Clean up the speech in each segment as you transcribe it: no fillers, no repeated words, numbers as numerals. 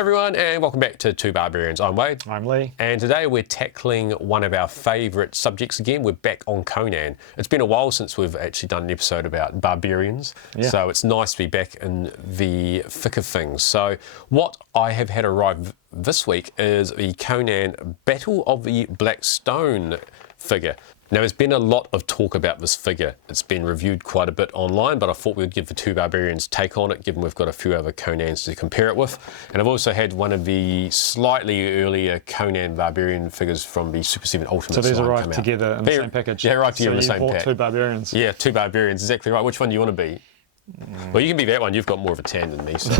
everyone, and welcome back to Two Barbarians. I'm Wade. I'm Lee. And today we're tackling one of our favourite subjects again. We're back on Conan. It's been a while since we've actually done an episode about Barbarians, so it's nice to be back in the thick of things. So what I have had arrive this week is the Conan Battle of the Black Stone figure. Now, there's been a lot of talk about this figure. It's been reviewed quite a bit online, but I thought we'd give the Two Barbarians take on it, given we've got a few other Conans to compare it with. And I've also had one of the slightly earlier Conan Barbarian figures from the Super 7 Ultimate. So these arrived together in the same package? Yeah, arrived together in the same pack. Two Barbarians? Yeah, Two Barbarians, exactly right. Which one do you want to be? Well, you can be that one. You've got more of a tan than me, so...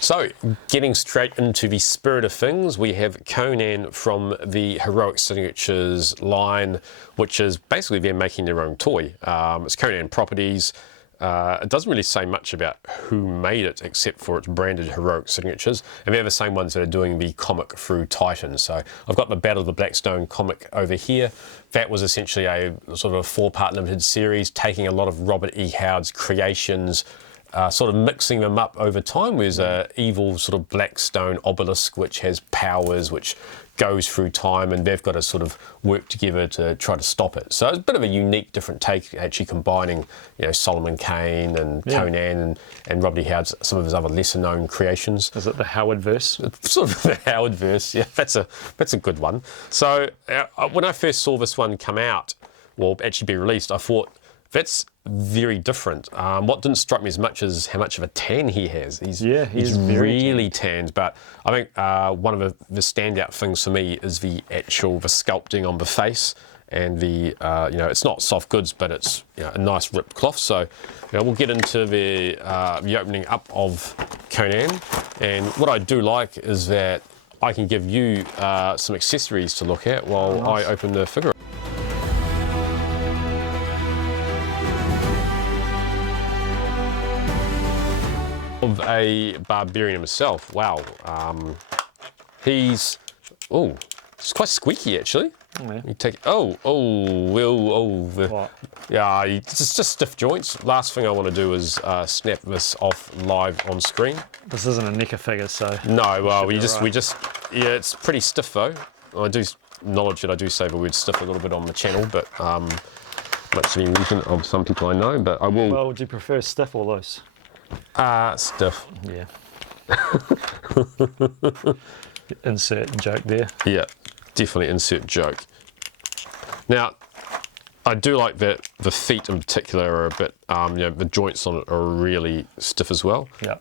So, getting straight into the spirit of things, we have Conan from the Heroic Signatures line, which is basically them making their own toy. It's Conan Properties. It doesn't really say much about who made it, except for its branded Heroic Signatures. And they're the same ones that are doing the comic through Titan. So I've got the Battle of the Black Stone comic over here. That was essentially a sort of a 4-part limited series, taking a lot of Robert E. Howard's creations, sort of mixing them up over time. There's a evil sort of black stone obelisk which has powers which goes through time, and they've got to sort of work together to try to stop it. So it's a bit of a unique, different take, actually combining, you know, Solomon Kane and Conan and Robert E. Howard's, some of his other lesser known creations. Is it the Howard verse? Sort of the Howard verse, yeah, that's a good one. So when I first saw this one come out, well, actually be released, I thought, that's very different. What didn't strike me as much as how much of a tan he has. He's really tanned, but I think one of the standout things for me is the sculpting on the face, and the you know, it's not soft goods, but it's, you know, a nice ripped cloth. So, you know, we'll get into the opening up of Conan, and what I do like is that I can give you some accessories to look at while I open the figure. Of a barbarian himself. Wow. He's it's quite squeaky actually. Yeah. You take yeah, it's just stiff joints. Last thing I want to do is snap this off live on screen. This isn't a NECA figure, so no. Well, we just yeah, it's pretty stiff though. I do acknowledge that I do say the word stiff a little bit on the channel, but much to the amusement of some people I know. But I will. Well, would you prefer stiff or loose? Stiff. Yeah. Insert joke there. Yeah, definitely insert joke. Now, I do like that the feet in particular are a bit, you know, the joints on it are really stiff as well. Yeah.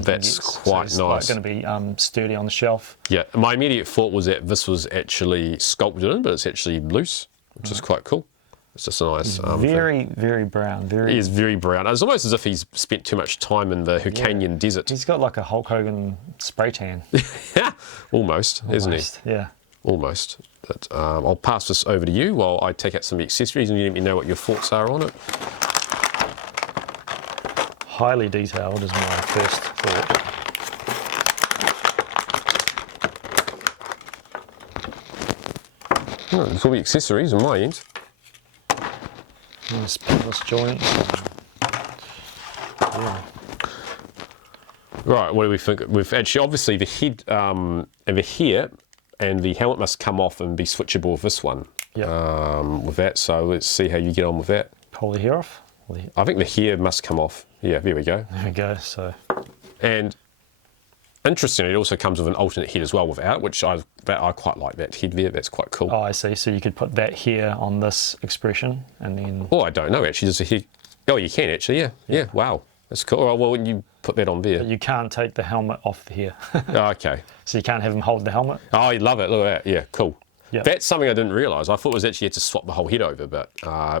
That's quite nice. It's going to be sturdy on the shelf. Yeah, my immediate thought was that this was actually sculpted in, but it's actually loose, which is quite cool. It's just a nice very brown. He is very brown. It's almost as if he's spent too much time in the Hyrcanian desert. He's got like a Hulk Hogan spray tan. Yeah, almost, isn't he? Yeah. Almost. But I'll pass this over to you while I take out some accessories and you let me know what your thoughts are on it. Highly detailed is my first thought. Oh, there's all the accessories on my end. Nice pinless joints. Yeah. Right, what do we think? We've actually, obviously, the head over here and the helmet must come off and be switchable with this one. Yeah. With that, so let's see how you get on with that. Pull the hair off? I think the hair must come off. Yeah, there we go. There we go. So. And interestingly, it also comes with an alternate head as well without, which I quite like that head there. That's quite cool. Oh, I see. So you could put that here on this expression and then... Oh, I don't know actually. There's a head. Oh, you can actually, yeah. Wow, that's cool. All right, well, when you put that on there. But you can't take the helmet off the hair. Oh, okay. So you can't have him hold the helmet? Oh, you love it. Look at that. Yeah, cool. Yep. That's something I didn't realise. I thought it was actually had to swap the whole head over, but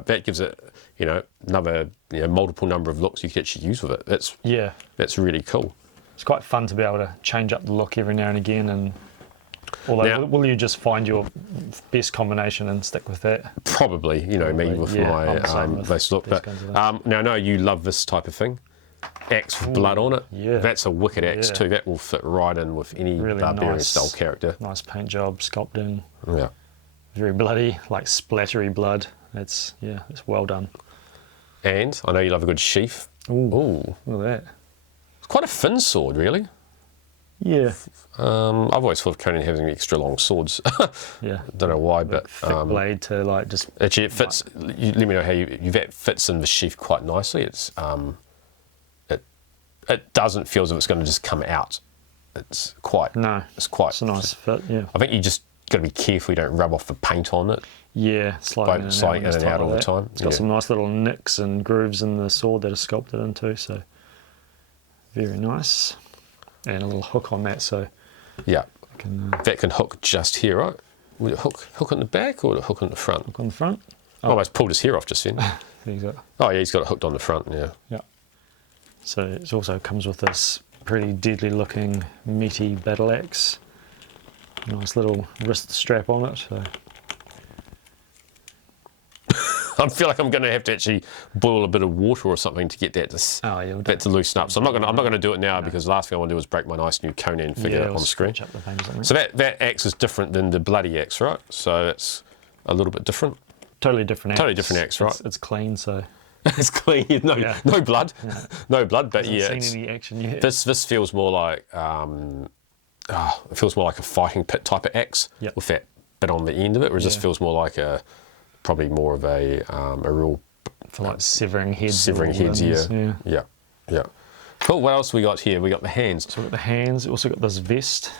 that gives it, you know, another, you know, multiple number of looks you could actually use with it. That's really cool. It's quite fun to be able to change up the look every now and again. And although, now, will you just find your best combination and stick with that? Probably, you know, me with my base look. But now I know you love this type of thing. Axe with blood on it. Yeah. That's a wicked axe too. That will fit right in with any really barbarian style character. Nice paint job, sculpting. Yeah. Very bloody, like splattery blood. It's well done. And I know you love a good sheath. Ooh. Look at that. quite a thin sword, really. Yeah. I've always thought of Conan having extra long swords. Yeah. Don't know why, but Thick blade to like just. actually it fits. Let me know how that fits in the sheath quite nicely. It's it doesn't feel as if it's going to just come out. It's quite. No. It's quite. It's a nice fit. Yeah. I think you just got to be careful you don't rub off the paint on it. Yeah, sliding in and out all the time. It's got some nice little nicks and grooves in the sword that are sculpted into, so very nice. And a little hook on that, so yeah, that can hook just here, right? Would it hook on the back or would it hook on the front? Hook on the front. I almost pulled his hair off just then. Exactly. Oh yeah, he's got it hooked on the front. Yeah. Yeah. So it also comes with this pretty deadly looking meaty battle axe. Nice little wrist strap on it. So. I feel like I'm going to have to actually boil a bit of water or something to get that to loosen up. So I'm not going to do it now because the last thing I want to do is break my nice new Conan figure on screen. So that axe is different than the bloody axe, right? So it's a little bit different. Totally different axe. Totally different axe, right? It's clean, so. It's clean. No blood. Yeah. No blood. But Hasn't seen any action yet. This feels more like it feels more like a fighting pit type of axe with that bit on the end of it, whereas this feels more like probably more of a real for like severing heads. Severing heads, yeah. Cool. What else we got here? We got the hands. So we got the hands. We also got this vest.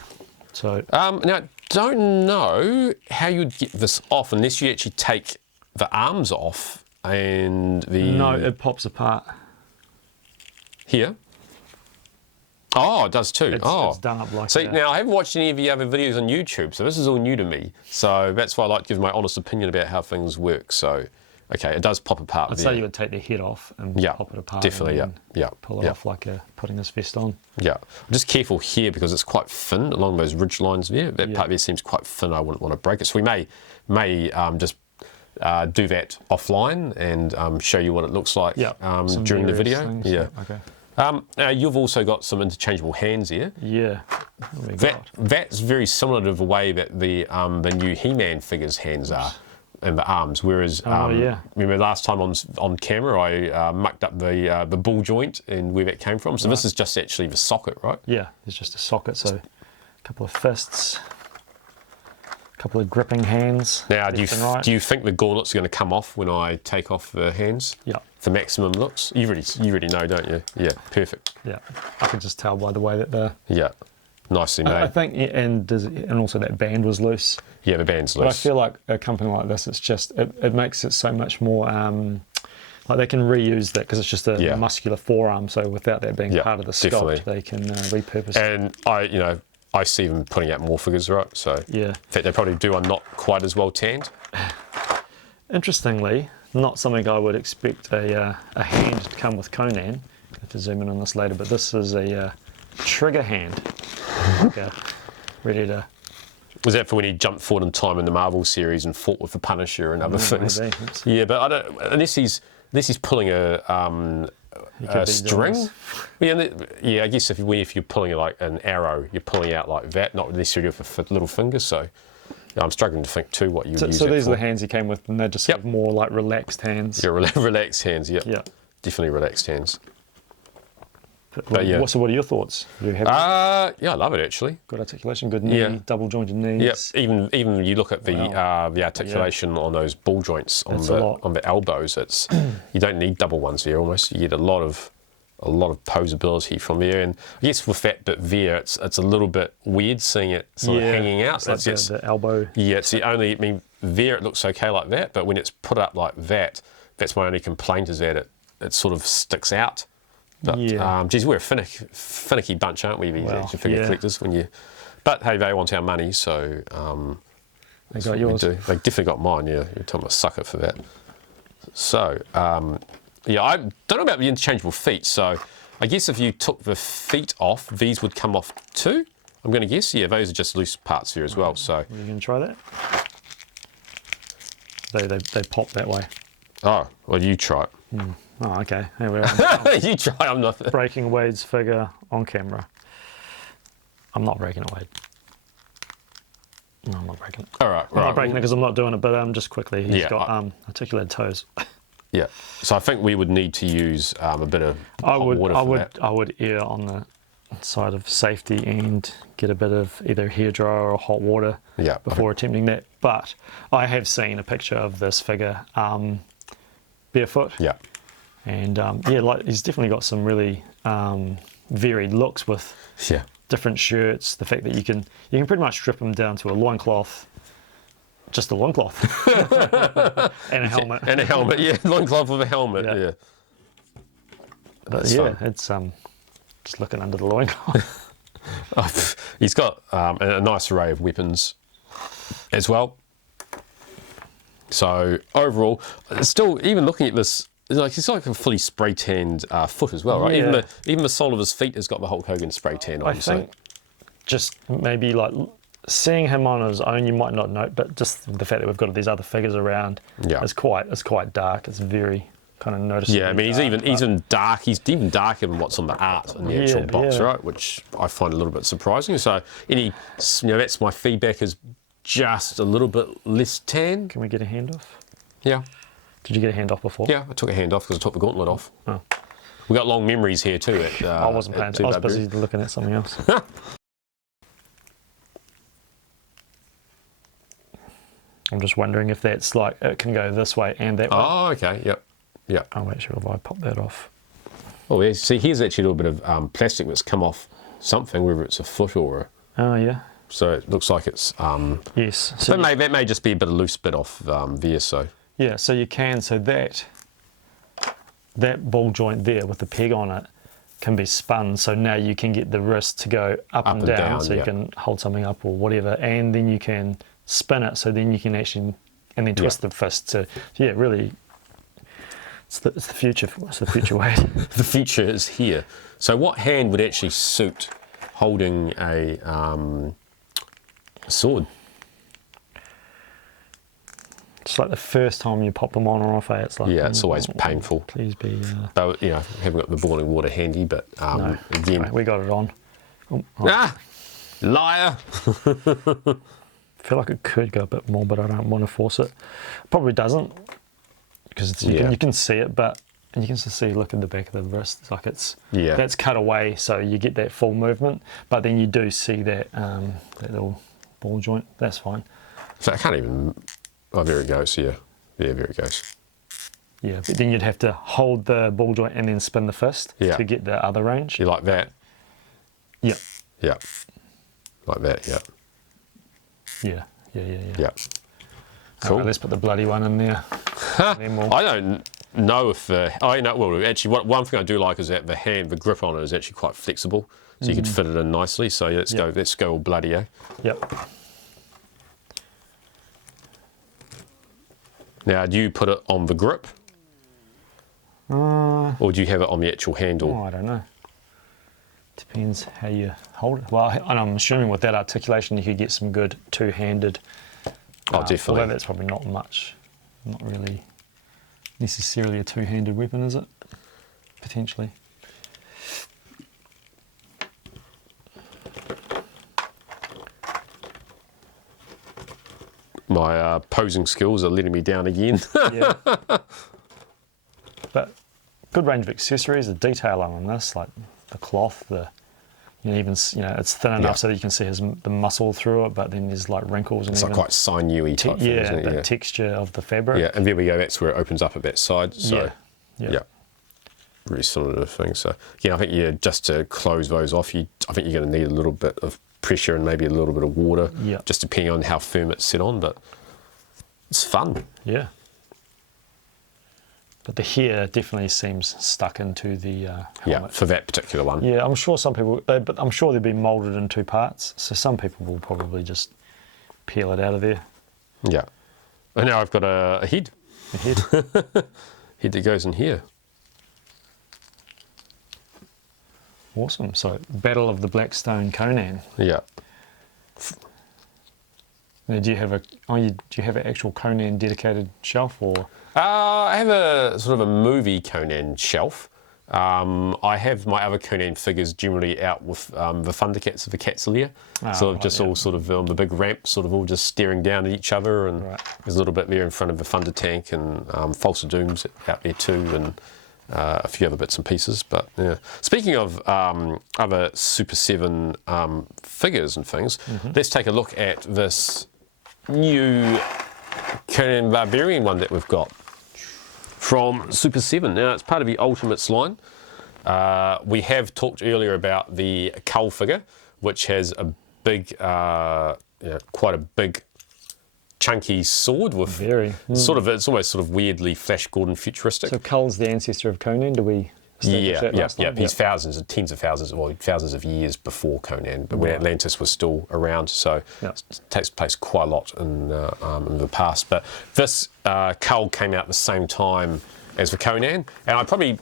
So now I don't know how you'd get this off unless you actually take the arms off and the. No, it pops apart. Here. Oh, it does too. It's done up like See, that. now I haven't watched any of the other videos on YouTube, so this is all new to me. So that's why I like to give my honest opinion about how things work. So, okay, it does pop apart. I'd say you would take the head off and pop it apart. Definitely, Pull it off like putting this vest on. Yeah, I'm just careful here because it's quite thin along those ridge lines there. That part there seems quite thin. I wouldn't want to break it. So we may just do that offline and show you what it looks like during the video. Things. Yeah. Okay. Now you've also got some interchangeable hands here. Yeah. That's very similar to the way that the new He-Man figures hands are and the arms. Whereas remember last time on camera I mucked up the ball joint and where that came from. So this is just actually the socket, right? Yeah, it's just a socket. So a couple of fists, a couple of gripping hands. Now, do you think the gauntlets are going to come off when I take off the hands? Yeah. For maximum looks? You already know, don't you? Yeah, perfect. Yeah, I can just tell by the way that they're. Yeah, nicely made. I think, and also that band was loose. Yeah, the band's loose. But I feel like a company like this, it's just it makes it so much more. Like they can reuse that because it's just a muscular forearm. So without that being part of the sculpt, they can repurpose. And I see them putting out more figures, right? So yeah, in fact, they probably are not quite as well tanned. Interestingly, not something I would expect a hand to come with Conan. I have to zoom in on this later, but this is a trigger hand. Ready to. Was that for when he jumped forward in time in the Marvel series and fought with the Punisher and other things? Maybe. Yeah, but I don't. Unless he's pulling a string. Yeah, I guess if you're pulling like an arrow, you're pulling out like that, not necessarily with a little finger. So. I'm struggling to think too what you would use. So these are the hands he came with, and they're just sort of more like relaxed hands. Yeah, relaxed hands. Yeah. Definitely relaxed hands. But yeah. So what are your thoughts? Do you have yeah, I love it actually. Good articulation, good knee, double jointed knees. Yeah. Even you look at the articulation on those ball joints on the elbows. It's you don't need double ones there. Almost you get a lot of posability from there, and I guess with that bit there, it's a little bit weird seeing it sort of hanging out. It's like the elbow. Yeah, it's the only. I mean, there it looks okay like that, but when it's put up like that, that's my only complaint is that it sort of sticks out. But geez, we're a finicky bunch, aren't we? These action figure collectors. But hey, they want our money, so they got yours. They definitely got mine. Yeah, you're telling me a sucker for that. So. Yeah, I don't know about the interchangeable feet, so I guess if you took the feet off, these would come off too, I'm going to guess. Yeah, those are just loose parts here as well, so... Are you going to try that? They pop that way. Oh, well, you try it. Oh, okay. Here we are. You try, I'm not... Breaking Wade's figure on camera. I'm not breaking it, Wade. No, I'm not breaking it. All right. I'm not breaking it because I'm not doing it, but just quickly, he's got articulated toes. Yeah. So I think we would need to use a bit of hot water for that. I would err on the side of safety and get a bit of either hairdryer or hot water before attempting that. But I have seen a picture of this figure barefoot. Yeah. And like he's definitely got some really varied looks with different shirts. The fact that you can pretty much strip him down to a loincloth. Just a loincloth. And a helmet. And a helmet, yeah. Loincloth with a helmet, yeah. But yeah, it's just looking under the loincloth. He's got a nice array of weapons as well. So overall, still, even looking at this, it's like a fully spray tanned foot as well, right? Yeah. Even the sole of his feet has got the Hulk Hogan spray tan on. I think just maybe like seeing him on his own, you might not note, but just the fact that we've got these other figures around is quite dark. It's very kind of noticeable. Yeah, I mean, he's even dark. He's even darker than what's on the art in the actual box, right? Which I find a little bit surprising. So that's my feedback, is just a little bit less tan. Can we get a hand off? Yeah. Did you get a hand off before? Yeah, I took a hand off because I took the gauntlet off. Oh. We got long memories here too. I wasn't paying attention. I was busy looking at something else. I'm just wondering if that's like, it can go this way and that way. Oh, okay, yep. I'll make sure if I pop that off. Oh, yeah, see, here's actually a little bit of plastic that's come off something, whether it's a foot or Oh, yeah. So it looks like it's... yes. So that may just be a bit of loose bit off there, so... Yeah, so you can, so that ball joint there with the peg on it can be spun, so now you can get the wrist to go up and down, so you can hold something up or whatever, and then you can spin it, so then you can actually, and then twist the fist to, really, it's the future. It's the future way. The future is here. So what hand would actually suit holding a sword? It's like the first time you pop them on or off, it's like... Yeah, it's always painful. Please be... Though, haven't got the boiling water handy, but no, again... Right, we got it on. Ah! Liar! I feel like it could go a bit more, but I don't want to force it. Probably doesn't, because you can see it, and you can just see, look at the back of the wrist, it's like that's cut away, so you get that full movement, but then you do see that, that little ball joint. That's fine. So I can't even... Oh, there it goes, yeah. Yeah, there it goes. Yeah, but then you'd have to hold the ball joint and then spin the fist to get the other range. You like that? Yeah. Yeah. Like that, yeah. Yeah. Yeah. Cool. Right, let's put the bloody one in there. I don't know if well, actually, one thing I do like is that the grip on it is actually quite flexible, so you could fit it in nicely. So let's go all bloody, eh? Yep. Now, do you put it on the grip? Or do you have it on the actual handle? Oh, I don't know. Depends how you hold it. Well, and I'm assuming with that articulation, you could get some good two-handed. Oh, definitely. Although that's probably not really necessarily a two-handed weapon, is it? Potentially. My posing skills are letting me down again. Yeah. But good range of accessories, the detail on this, like the cloth, it's thin enough so that you can see the muscle through it, but then there's like wrinkles and it's like quite sinewy type thing, isn't it? The texture of the fabric. Yeah, and there we go, that's where it opens up at that side. So yeah. Really similar thing. So I think just to close those off, I think you're going to need a little bit of pressure and maybe a little bit of water, just depending on how firm it's set on, but it's fun. Yeah. But the hair definitely seems stuck into the helmet. Yeah, for that particular one. Yeah, I'm sure some people, but I'm sure they've been moulded in two parts, so some people will probably just peel it out of there. Yeah. And now I've got a head. A head. Head that goes in here. Awesome. So, Battle of the Black Stone Conan. Yeah. Now, do you have an actual Conan dedicated shelf, or? I have a sort of a movie Conan shelf, I have my other Conan figures generally out with the Thundercats of the Cat's Lair. All sort of on the big ramp, sort of all just staring down at each other, and there's a little bit there in front of the Thunder Tank, and False Dooms out there too, and a few other bits and pieces. But yeah, speaking of other Super 7 figures and things, let's take a look at this new Conan Barbarian one that we've got from Super 7. Now, it's part of the Ultimates line. We have talked earlier about the Cull figure, which has a big, quite a big, chunky sword with it's almost sort of weirdly Flash Gordon futuristic. So Cull's the ancestor of Conan. Do we? Yeah. He's tens of thousands of years before Conan, but when Atlantis was still around, so it takes place quite a lot in the past. But this Cull came out at the same time as the Conan, and I probably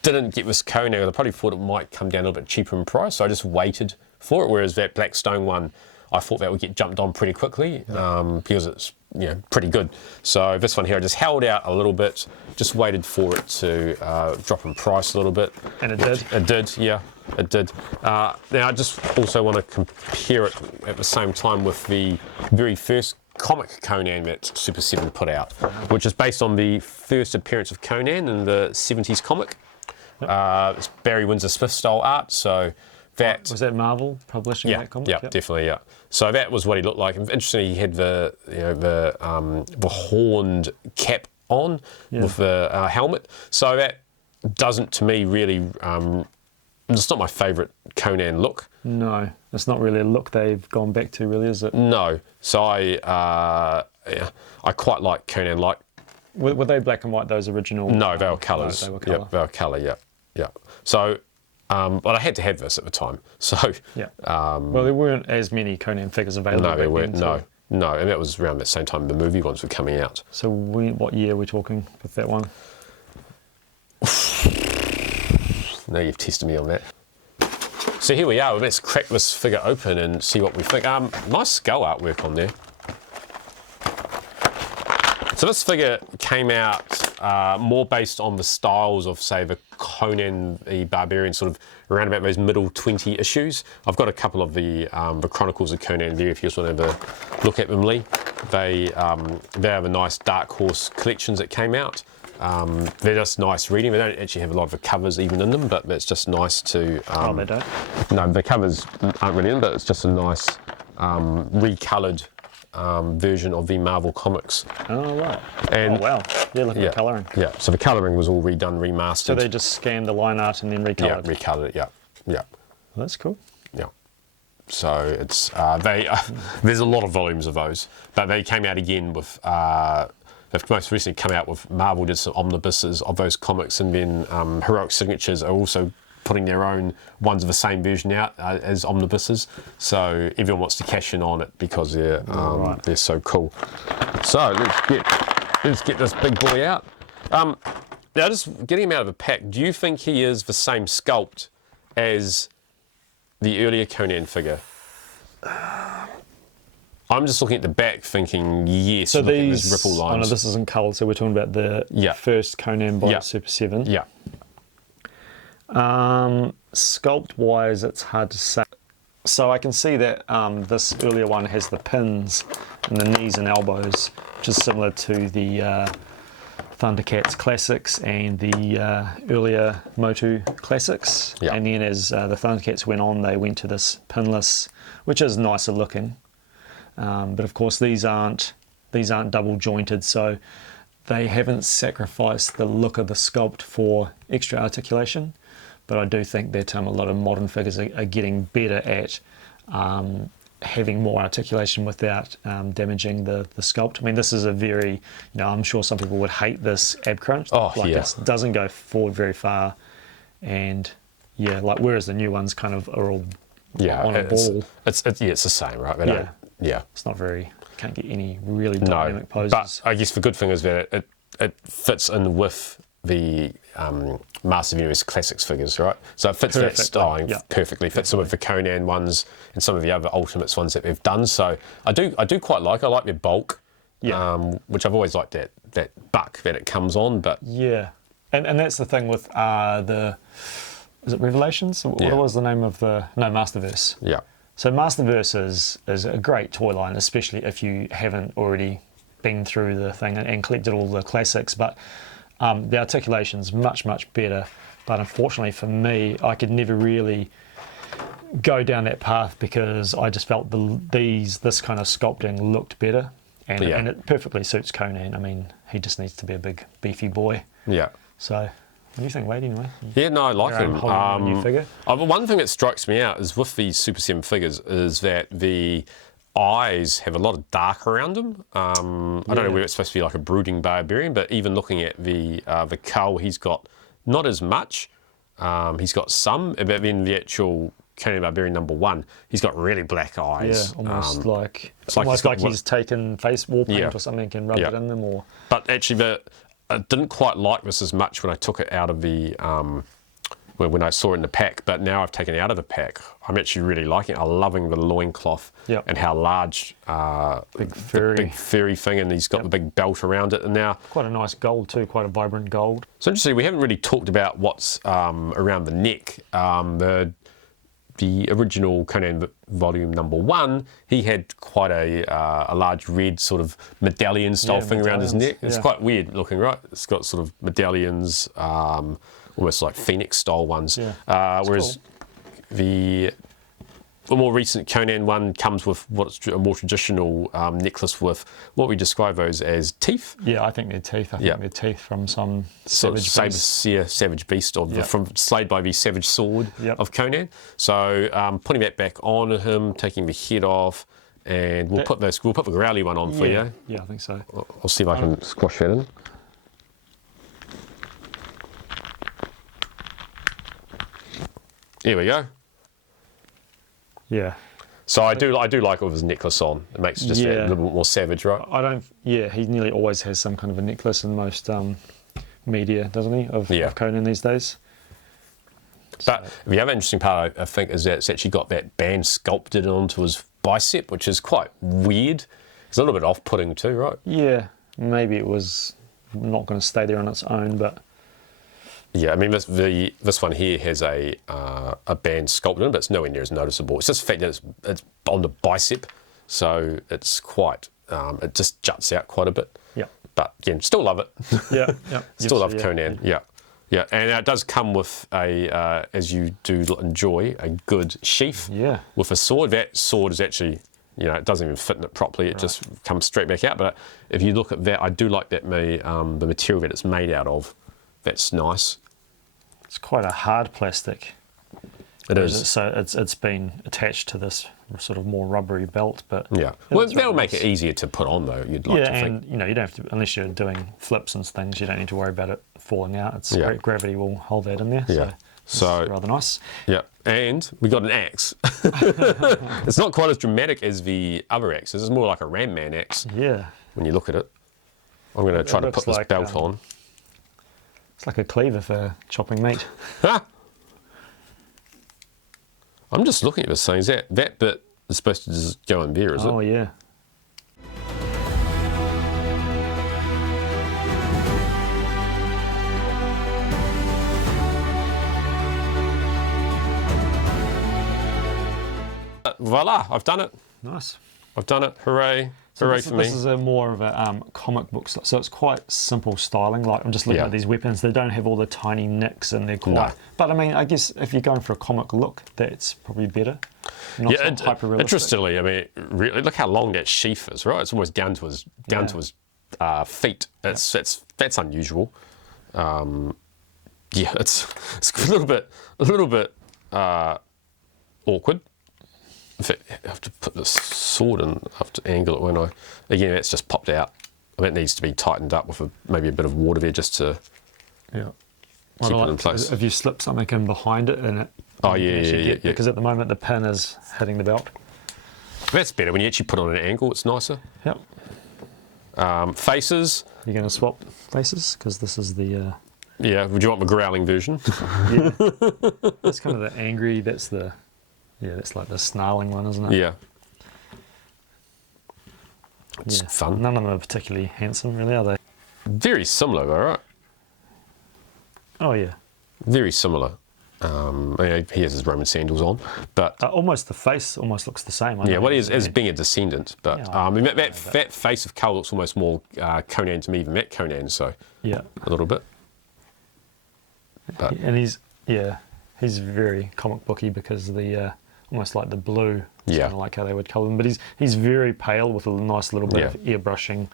didn't get this Conan. I probably thought it might come down a little bit cheaper in price, so I just waited for it. Whereas that Black Stone one, I thought that would get jumped on pretty quickly because it's pretty good. So this one here, I just held out a little bit, just waited for it to drop in price a little bit. And it did? It did, yeah, it did. Now I just also want to compare it at the same time with the very first comic Conan that Super 7 put out, which is based on the first appearance of Conan in the 70s comic. It's Barry Windsor Smith style art, so that... Was that Marvel publishing that comic? Yeah, definitely, yeah. So that was what he looked like. Interestingly, he had the horned cap on with the helmet. So that doesn't, to me, really... it's not my favourite Conan look. No, it's not really a look they've gone back to, really, is it? No. So I quite like Conan. Like, were they black and white, those original? No, they were colours. They were colour. Yep, they were colour. Yeah. So. But I had to have this at the time, so... well, there weren't as many Conan figures available. No, there weren't, no, and that was around the same time the movie ones were coming out. So what year are we talking with that one? Now you've tested me on that. So here we are, let's crack this figure open and see what we think. Nice skull artwork on there. So this figure came out more based on the styles of, say, the Conan the Barbarian, sort of around about those middle 20 issues. I've got a couple of the Chronicles of Conan there if you just want to have a look at them, Lee. They have a nice Dark Horse collections that came out. They're just nice reading. They don't actually have a lot of the covers even in them, but it's just nice to... they don't? No, the covers aren't really in, but it's just a nice recoloured version of the Marvel Comics. Oh, right. And wow. Yeah, look at the colouring. Yeah, so the colouring was all redone, remastered. So they just scanned the line art and then recoloured? Yeah, recoloured it, yeah. Well, that's cool. Yeah. So it's, there's a lot of volumes of those, but they came out again with, they've most recently come out with, Marvel did some omnibuses of those comics, and then Heroic Signatures are also putting their own ones of the same version out as omnibuses, so everyone wants to cash in on it because they're so cool. So let's get this big boy out. Now, just getting him out of the pack, do you think he is the same sculpt as the earlier Conan figure? I'm just looking at the back thinking, yes, so look at these ripple lines. Oh no, this isn't coloured, so we're talking about the first Conan by Super 7. Yeah. Sculpt wise, it's hard to say. So I can see that this earlier one has the pins in the knees and elbows, which is similar to the Thundercats Classics and the earlier MOTU Classics. Yeah. And then as the Thundercats went on, they went to this pinless, which is nicer looking. But of course, these aren't double jointed, so they haven't sacrificed the look of the sculpt for extra articulation. But I do think that a lot of modern figures are getting better at having more articulation without damaging the sculpt. I mean, this is a very, I'm sure some people would hate this ab crunch. It doesn't go forward very far, and whereas the new ones kind of are all on a ball. It's the same, right? It's not very. Can't get any really dynamic poses. But I guess the good thing is that it fits in with the Master of the Universe Classics figures, right? So it fits that styling perfectly. Fits in with the Conan ones and some of the other Ultimates ones that they've done. So I do quite like. I like their bulk, which I've always liked that buck that it comes on. But And that's the thing with is it Revelations? What was the name of the... No, Masterverse. Yeah. So Masterverse is a great toy line, especially if you haven't already been through the thing and collected all the classics. But the articulation's much, much better. But unfortunately for me, I could never really go down that path because I just felt this kind of sculpting looked better. And it perfectly suits Conan. I mean, he just needs to be a big, beefy boy. Yeah. So, what do you think, Wade, anyway? Yeah, no, I like him. A new figure? One thing that strikes me out is with these Super 7 figures is that the eyes have a lot of dark around them. I don't know whether it's supposed to be like a brooding barbarian, but even looking at the cull, he's got not as much. He's got some, but then the actual Conan Barbarian #1, he's got really black eyes. Yeah, almost like he's he's taken face wall paint or something and rubbed it in them. Or But actually, I didn't quite like this as much when I took it out of the when I saw it in the pack, but now I've taken it out of the pack. I'm actually really liking it. I'm loving the loincloth and how large, big furry thing, and he's got the big belt around it. And now quite a nice gold too, quite a vibrant gold. So interesting, we haven't really talked about what's around the neck. The original Conan volume #1, he had quite a large red sort of medallion style thing around his neck. It's quite weird looking, right? It's got sort of medallions, almost like phoenix style ones. Whereas cool. the more recent Conan one comes with what's a more traditional necklace with what we describe those as teeth. Yeah, I think they're teeth. I think they're teeth from some savage beast. Savage beast from slayed by the savage sword of Conan. So putting that back on him, taking the head off, and we'll put the growly one on for you. Yeah, I think so. I'll see if I can squash that in. Here we go. Yeah. So I do like it with his necklace on. It makes it just a little bit more savage, right? He nearly always has some kind of a necklace in most media, doesn't he, of Conan these days? But the other interesting part, I think, is that it's actually got that band sculpted onto his bicep, which is quite weird. It's a little bit off-putting too, right? Yeah, maybe it was not going to stay there on its own, but... Yeah, I mean, this one here has a band sculpted in, but it's nowhere near as noticeable. It's just the fact that it's on the bicep, so it's quite, it just juts out quite a bit. Yeah. But again, still love it. Yeah, Still love Conan, yeah. And it does come with as you do enjoy, a good sheath with a sword. That sword is actually, it doesn't even fit in it properly. It just comes straight back out. But if you look at that, I do like that the material that it's made out of. That's nice. It's quite a hard plastic. It is. So it's been attached to this sort of more rubbery belt, but well, that'll make it easier to put on, though. You'd like to think. And you don't have to, unless you're doing flips and things, you don't need to worry about it falling out. It's gravity will hold that in there. So it's rather nice. Yeah, and we got an axe. It's not quite as dramatic as the other axes. It's more like a Ram Man axe. Yeah. When you look at it, I'm going to try to put this belt on. It's like a cleaver for chopping meat. I'm just looking at this thing. That bit is supposed to just go in there, is it? Oh, yeah. Voila, I've done it. Nice. I've done it. Hooray. Hooray for me. This is more of a comic book, so it's quite simple styling. Like, I'm just looking at these weapons. They don't have all the tiny nicks, and they're quite... No. But I mean, I guess if you're going for a comic look, that's probably better. Not hyper-realistic. Interestingly, I mean, really, look how long that sheath is, right? It's almost down to his feet. That's unusual. It's a little bit awkward. In fact, I have to put this sword in. I have to angle it when again, that's just popped out. That needs to be tightened up with maybe a bit of water there just to keep it in place. If you slip something in behind it and it... Oh, yeah. Because at the moment the pin is hitting the belt. That's better. When you actually put it on an angle, it's nicer. Yep. Faces. You're going to swap faces? Because this is the... Yeah, would you want the growling version? Yeah. That's kind of the angry, that's like the snarling one, isn't it? Yeah. It's fun. None of them are particularly handsome, really, are they? Very similar, though, right? Oh yeah. Very similar. He has his Roman sandals on, but almost the face almost looks the same. yeah, well, he is as being a descendant, but Yeah, that face of Cull looks almost more Conan to me than Matt Conan, so yeah, a little bit. But and he's very comic booky because of the almost like the blue. It's Yeah. kind of like how they would colour him, but he's very pale with a nice little bit of airbrushing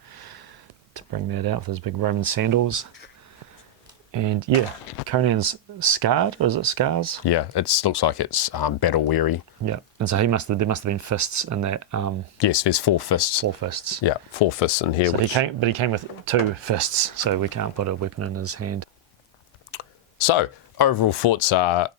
to bring that out with his big Roman sandals. And yeah, Conan's scarred, or is it scars? yeah, it looks like it's battle weary. Yeah, and so there must have been fists in that. Yes, there's 4 fists. 4 fists. Yeah, 4 fists in here. So he came with 2 fists, so we can't put a weapon in his hand. So overall thoughts are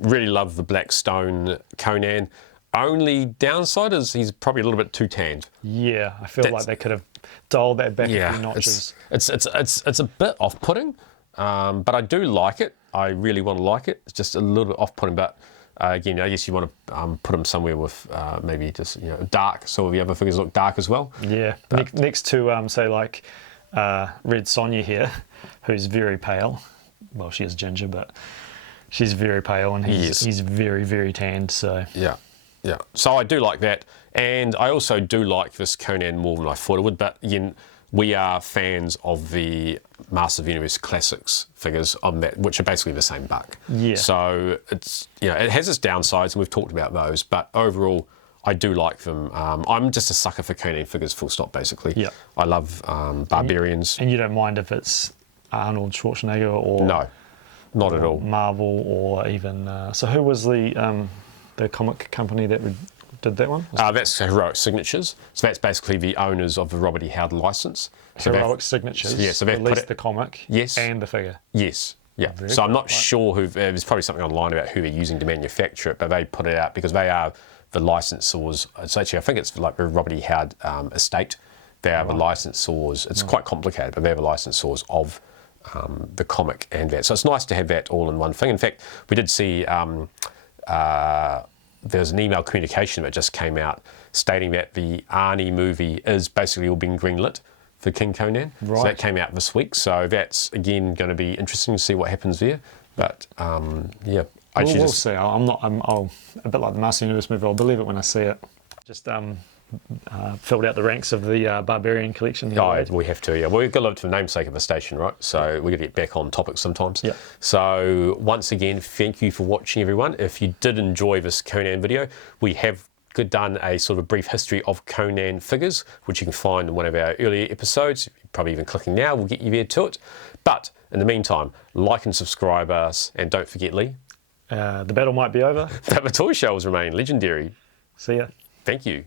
really love the Black Stone Conan. Only downside is he's probably a little bit too tanned. Yeah, I feel like they could have dialed that back a few notches. It's a bit off-putting, but I do like it. I really want to like it. It's just a little bit off-putting, but again, I guess you want to put him somewhere with maybe just dark, so the other figures look dark as well. Yeah, next to say like Red Sonja here, who's very pale. Well, she is ginger, but she's very pale, and he's very, very tanned. So yeah. So I do like that, and I also do like this Conan more than I thought it would. But again, we are fans of the Masters of the Universe Classics figures on that, which are basically the same buck. Yeah. So it's it has its downsides, and we've talked about those. But overall, I do like them. I'm just a sucker for Conan figures, full stop. Basically. Yeah. I love Barbarians. And you don't mind if it's Arnold Schwarzenegger or No, not at all. Marvel, or even so who was the comic company that did that one? That's Heroic Signatures. So that's basically the owners of the Robert E. Howard license. So Heroic Signatures. Yeah, so they've released the comic. Yes. And the figure. Yes. Yeah. Very So I'm not cool, sure who. There's probably something online about who they're using to manufacture it, but they put it out because they are the licensors. It's actually, I think it's like the Robert E. Howard estate. They are the licensors. It's quite complicated, but they're the licensors of the comic and that. So it's nice to have that all in one thing. In fact, we did see. There's an email communication that just came out stating that the Arnie movie is basically all being greenlit for King Conan. Right. So that came out this week. So that's, again, going to be interesting to see what happens there. But, yeah. We'll see. I'm a bit like the Master of the Universe movie. I'll believe it when I see it. Just filled out the ranks of the Barbarian collection. We have to, yeah. We've got to live to the namesake of the station, right? So we've got to get back on topic sometimes. Yeah. So once again, thank you for watching, everyone. If you did enjoy this Conan video, we have done a sort of brief history of Conan figures, which you can find in one of our earlier episodes. Probably even clicking now will get you there to it. But in the meantime, like and subscribe us, and don't forget, Lee. The battle might be over. But the toy shows remain legendary. See ya. Thank you.